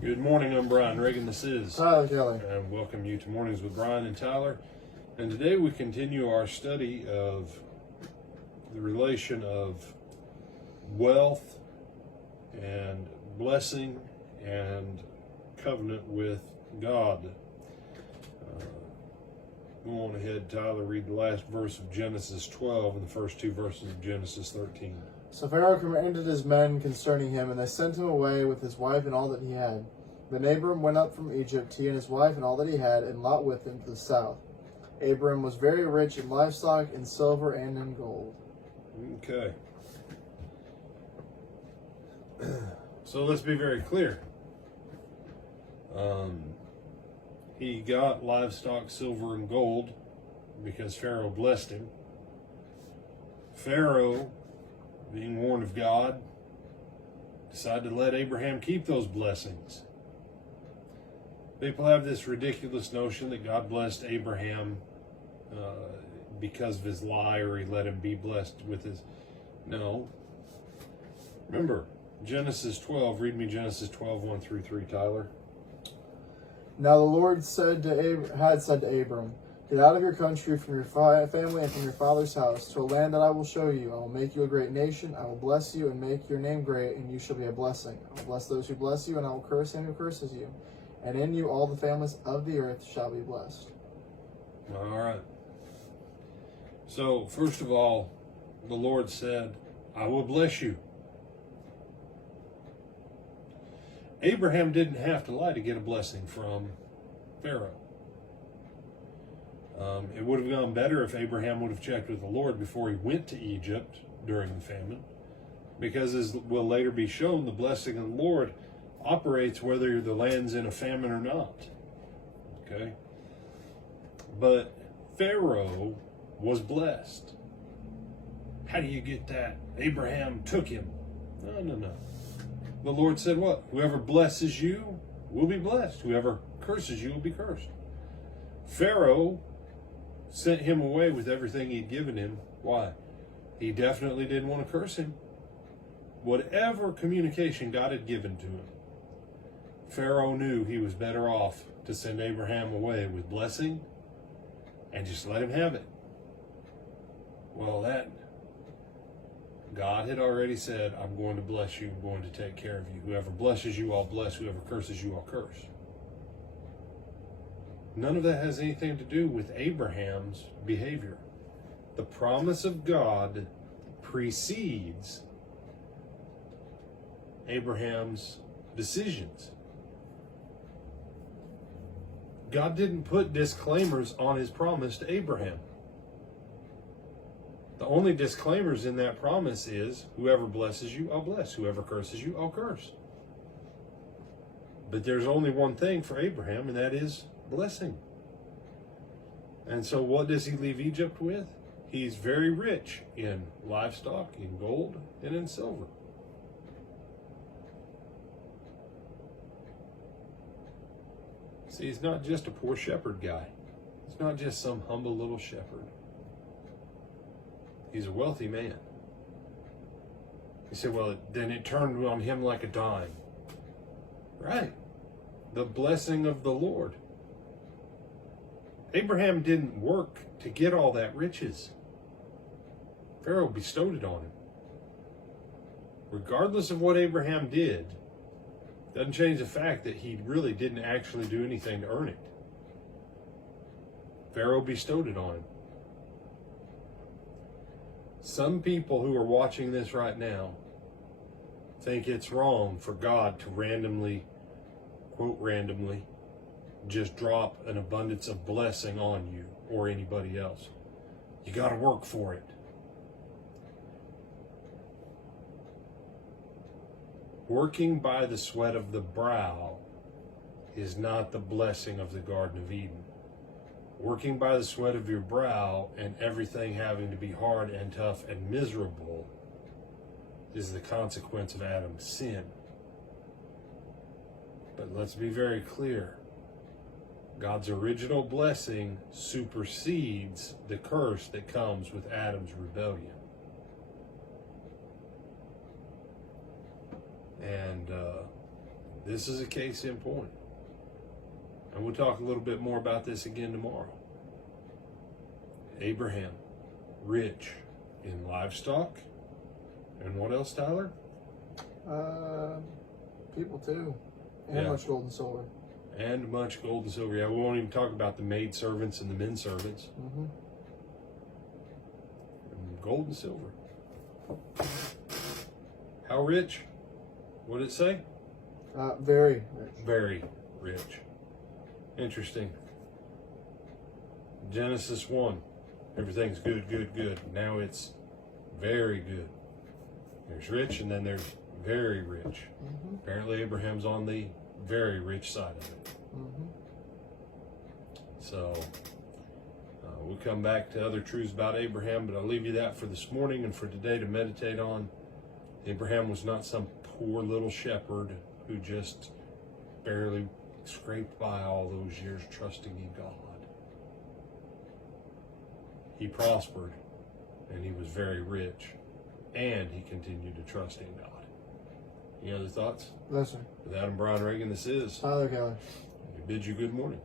Good morning, I'm Brian Reagan. This is Tyler Kelly. and welcome you to Mornings with Brian and Tyler. And today we continue our study of the relation of wealth and blessing and covenant with God. Go on ahead, Tyler, read the last verse of Genesis 12 and the first two verses of Genesis 13. So Pharaoh commanded his men concerning him, and they sent him away with his wife and all that he had. Then Abram went up from Egypt, he and his wife and all that he had, and Lot with him to the south. Abram was very rich in livestock, in silver, and in gold. Okay. So let's be very clear. He got livestock, silver, and gold because Pharaoh blessed him. Pharaoh, being warned of God, decided to let Abraham keep those blessings. People have this ridiculous notion that God blessed Abraham because of his lie, or he let him be blessed with his... No. Remember, Genesis 12, read me Genesis 12, 1 through 3, Tyler. Now the Lord had said to Abram, "Get out of your country, from your family, and from your father's house, to a land that I will show you. I will make you a great nation. I will bless you and make your name great, and you shall be a blessing. I will bless those who bless you, and I will curse him who curses you. And in you all the families of the earth shall be blessed." All right. So, first of all, the Lord said, "I will bless you." Abraham didn't have to lie to get a blessing from Pharaoh. It would have gone better if Abraham would have checked with the Lord before he went to Egypt during the famine, because as will later be shown, the blessing of the Lord operates whether the land's in a famine or not. Okay? But Pharaoh was blessed. How do you get that? Abraham took him. No. The Lord said what? Whoever blesses you will be blessed. Whoever curses you will be cursed. Pharaoh sent him away with everything he'd given him. Why? He definitely didn't want to curse him. Whatever communication God had given to him, Pharaoh knew he was better off to send Abraham away with blessing and just let him have it. Well, God had already said, "I'm going to bless you, I'm going to take care of you. Whoever blesses you, I'll bless. Whoever curses you, I'll curse." None of that has anything to do with Abraham's behavior. The promise of God precedes Abraham's decisions. God didn't put disclaimers on his promise to Abraham. The only disclaimers in that promise is, whoever blesses you, I'll bless. Whoever curses you, I'll curse. But there's only one thing for Abraham, and that is blessing. And so what does he leave Egypt with? He's very rich in livestock, in gold, and in silver. See, he's not just a poor shepherd guy. He's not just some humble little shepherd. He's a wealthy man. You say, well, then it turned on him like a dime. Right. The blessing of the Lord. Abraham didn't work to get all that riches. Pharaoh bestowed it on him. Regardless of what Abraham did, doesn't change the fact that he really didn't actually do anything to earn it. Pharaoh bestowed it on him. Some people who are watching this right now think it's wrong for God to randomly, quote randomly, just drop an abundance of blessing on you or anybody else. You got to work for it. Working by the sweat of the brow is not the blessing of the Garden of Eden. Working by the sweat of your brow and everything having to be hard and tough and miserable is the consequence of Adam's sin. But let's be very clear. God's original blessing supersedes the curse that comes with Adam's rebellion. And This is a case in point. And we'll talk a little bit more about this again tomorrow. Abraham, rich in livestock. And what else, Tyler? People too. And Yeah. much gold and silver. And much gold and silver. Yeah, we won't even talk about the maid servants and the men servants. Mm-hmm. And gold and silver. How rich? What did it say? Very rich. Very rich. Interesting. Genesis 1. Everything's good, good, good. Now it's very good. There's rich and then there's very rich. Mm-hmm. Apparently Abraham's on the very rich side of it. Mm-hmm. So we'll come back to other truths about Abraham, but I'll leave you that for this morning and for today to meditate on. Abraham was not some poor little shepherd who just barely scraped by all those years trusting in God. He prospered and he was very rich and he continued to trust in God. Any other thoughts? Yes, sir. With Adam Brian Reagan, this is Tyler Keller. We bid you good morning.